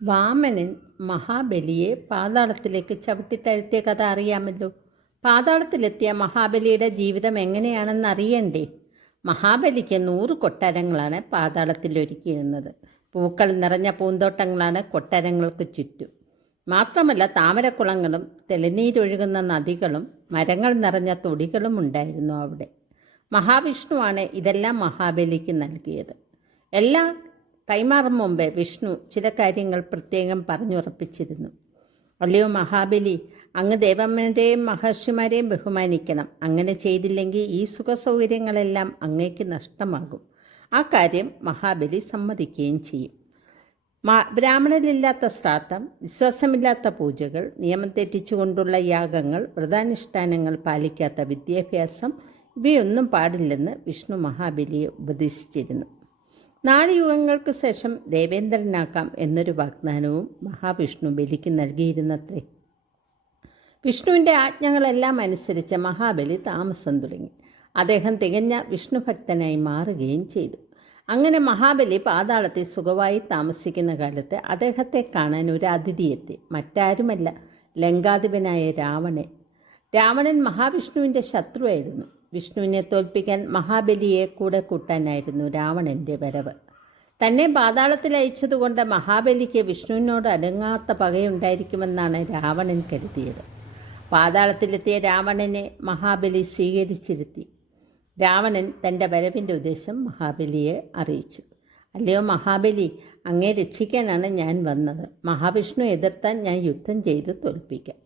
വാമനൻ മഹാബലിയെ പാതാളത്തിലേക്ക് ചവിട്ടിത്താഴ്ത്തിയ കഥ അറിയാമല്ലോ. പാതാളത്തിലെത്തിയ മഹാബലിയുടെ ജീവിതം എങ്ങനെയാണെന്ന് അറിയണ്ടേ? മഹാബലിക്ക് 100 കൊട്ടാരങ്ങളാണ് പാതാളത്തിൽ ഒരുക്കിയിരുന്നത്. പൂക്കൾ നിറഞ്ഞ പൂന്തോട്ടങ്ങളാണ് കൊട്ടാരങ്ങൾക്ക് ചുറ്റും. മാത്രമല്ല താമരക്കുളങ്ങളും തെളിനീരൊഴുകുന്ന നദികളും മരങ്ങൾ നിറഞ്ഞ തൊടികളും ഉണ്ടായിരുന്നു അവിടെ. മഹാവിഷ്ണുവാണ് ഇതെല്ലാം മഹാബലിക്ക് നൽകിയത്. എല്ലാം കൈമാറും മുമ്പേ വിഷ്ണു ചില കാര്യങ്ങൾ പ്രത്യേകം പറഞ്ഞുറപ്പിച്ചിരുന്നു. അല്ലയോ മഹാബലി, അങ്ങ് ദേവന്മാരെയും മഹർഷിമാരെയും ബഹുമാനിക്കണം. അങ്ങനെ ചെയ്തില്ലെങ്കിൽ ഈ സുഖസൗകര്യങ്ങളെല്ലാം അങ്ങേക്ക് നഷ്ടമാകും. ആ കാര്യം മഹാബലി സമ്മതിക്കുകയും ചെയ്യും. ബ്രാഹ്മണരില്ലാത്ത ശ്രാദ്ധം, വിശ്വാസമില്ലാത്ത പൂജകൾ, നിയമം തെറ്റിച്ചുകൊണ്ടുള്ള യാഗങ്ങൾ, വ്രതാനുഷ്ഠാനങ്ങൾ, പാലിക്കാത്ത വിദ്യാഭ്യാസം, ഇവയൊന്നും പാടില്ലെന്ന് വിഷ്ണു മഹാബലിയെ ഉപദേശിച്ചിരുന്നു. 4 യുഗങ്ങൾക്ക് ശേഷം ദേവേന്ദ്രനാക്കാം എന്നൊരു വാഗ്ദാനവും മഹാവിഷ്ണു ബലിക്ക് നൽകിയിരുന്നത്രേ. വിഷ്ണുവിൻ്റെ ആജ്ഞകളെല്ലാം അനുസരിച്ച് മഹാബലി താമസം തുടങ്ങി. അദ്ദേഹം തികഞ്ഞ വിഷ്ണുഭക്തനായി മാറുകയും ചെയ്തു. അങ്ങനെ മഹാബലി പാതാളത്തിൽ സുഖമായി താമസിക്കുന്ന കാലത്ത് അദ്ദേഹത്തെ കാണാൻ ഒരു അതിഥി എത്തി. മറ്റാരുമല്ല, ലങ്കാധിപനായ രാവണൻ. രാവണൻ മഹാവിഷ്ണുവിൻ്റെ ശത്രുവായിരുന്നു. വിഷ്ണുവിനെ തോൽപ്പിക്കാൻ മഹാബലിയെ കൂടെ കൂട്ടാനായിരുന്നു രാവണൻ്റെ വരവ്. തന്നെ പാതാളത്തിൽ അയച്ചതുകൊണ്ട് മഹാബലിക്ക് വിഷ്ണുവിനോട് അടങ്ങാത്ത പകയുണ്ടായിരിക്കുമെന്നാണ് രാവണൻ കരുതിയത്. പാതാളത്തിലെത്തിയ രാവണനെ മഹാബലി സ്വീകരിച്ചിരുത്തി. രാവണൻ തൻ്റെ വരവിൻ്റെ ഉദ്ദേശം മഹാബലിയെ അറിയിച്ചു. അല്ലയോ മഹാബലി, അങ്ങേ രക്ഷിക്കാനാണ് ഞാൻ വന്നത്. മഹാവിഷ്ണു എതിർത്താൻ ഞാൻ യുദ്ധം ചെയ്ത് തോൽപ്പിക്കാം.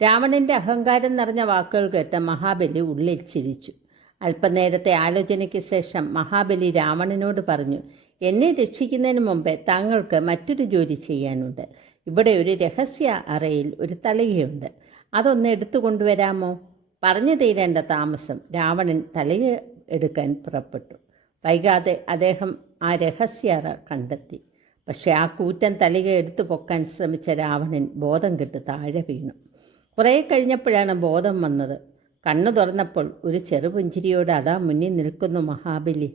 രാവണൻ്റെ അഹങ്കാരം നിറഞ്ഞ വാക്കുകൾ കേട്ട് മഹാബലി ഉള്ളിൽ ചിരിച്ചു. അല്പനേരത്തെ ആലോചനയ്ക്ക് ശേഷം മഹാബലി രാവണനോട് പറഞ്ഞു, എന്നെ രക്ഷിക്കുന്നതിന് മുമ്പേ താങ്കൾക്ക് മറ്റൊരു ജോലി ചെയ്യാനുണ്ട്. ഇവിടെ ഒരു രഹസ്യ അറയിൽ ഒരു തളികയുണ്ട്. അതൊന്ന് എടുത്തു കൊണ്ടുവരാമോ? പറഞ്ഞു തീരേണ്ട താമസം രാവണൻ തളിക എടുക്കാൻ പുറപ്പെട്ടു. വൈകാതെ അദ്ദേഹം ആ രഹസ്യ അറ കണ്ടെത്തി. പക്ഷേ ആ കൂറ്റൻ തളിക എടുത്തു പൊക്കാൻ ശ്രമിച്ച രാവണൻ ബോധം കെട്ട് താഴെ വീണു. കുറേ കഴിഞ്ഞപ്പോഴാണ് ബോധം വന്നത്. കണ്ണു തുറന്നപ്പോൾ ഒരു ചെറുപുഞ്ചിരിയോടെ അതാ മുന്നിൽ നിൽക്കുന്നു മഹാബലി.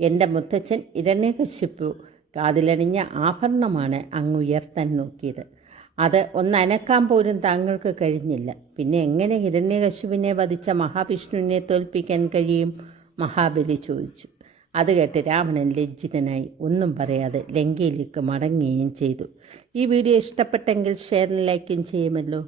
എൻ്റെ മുത്തച്ഛൻ ഹിരണ്യകശിപു കാതിലണിഞ്ഞ ആഭരണമാണ് അങ്ങ് ഉയർത്താൻ നോക്കിയത്. അത് ഒന്നനക്കാൻ പോലും താങ്കൾക്ക് കഴിഞ്ഞില്ല. പിന്നെ എങ്ങനെ ഹിരണ്യകശിപുവിനെ വധിച്ച മഹാവിഷ്ണുവിനെ തോൽപ്പിക്കാൻ കഴിയും? മഹാബലി ചോദിച്ചു. അത് കേട്ട് രാവണൻ ലജ്ജിതനായി ഒന്നും പറയാതെ ലങ്കയിലേക്ക് മടങ്ങുകയും ചെയ്തു. ഈ വീഡിയോ ഇഷ്ടപ്പെട്ടെങ്കിൽ ഷെയറും ലൈക്കും ചെയ്യുമല്ലോ.